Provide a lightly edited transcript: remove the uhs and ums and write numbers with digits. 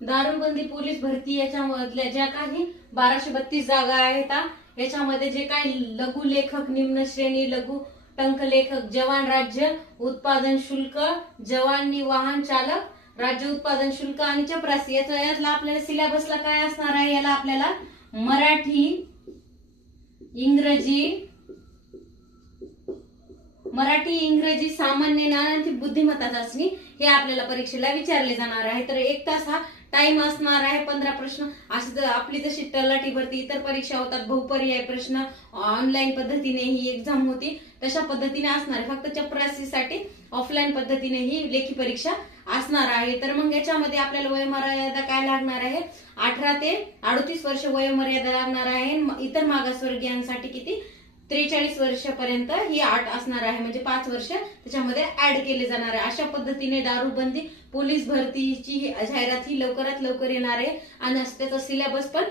दारूबंदी पोलीस भरती याच्यामधल्या ज्या काही 1232 जागा आहेत याच्यामध्ये जे काही लघु लेखक, निम्न श्रेणी लघु टंक लेखक, जवान राज्य उत्पादन शुल्क, जवानी वाहन चालक राज्य उत्पादन शुल्क आणि चपरासी यातला आपल्याला सिलेबसला काय असणार आहे, याला आपल्याला मराठी, इंग्रजी सामान्य ज्ञान आणि बुद्धिमत्ता चाचणी हे आपल्याला परीक्षेला विचारले जाणार आहे। तर 1 तास हा टाइम असणार आहे। 15 प्रश्न अशी आपली जशी तलाठी भरती इतर परीक्षा होतात, बहुपर्याय प्रश्न ऑनलाईन पद्धतीने ही एक्झाम होती, तशा पद्धतीने असणार आहे। फक्त चपरासीसाठी ऑफलाईन पद्धतीने ही लेखी परीक्षा असणार आहे। तर मग याच्यामध्ये आपल्याला वयोमर्यादा काय लागणार आहे, 18 ते 38 वर्ष वयोमर्यादा लागणार आहे। इतर मागासवर्गीयांसाठी किती 43 वर्षापर्यंत ही अट असणार आहे, म्हणजे 5 वर्ष त्याच्यामध्ये ऍड केले जाणार आहे। अशा पद्धतीने दारूबंदी पोलीस भरतीची जाहिरात ही लवकरात लवकर येणार आहे आणि त्याचा सिलेबस पण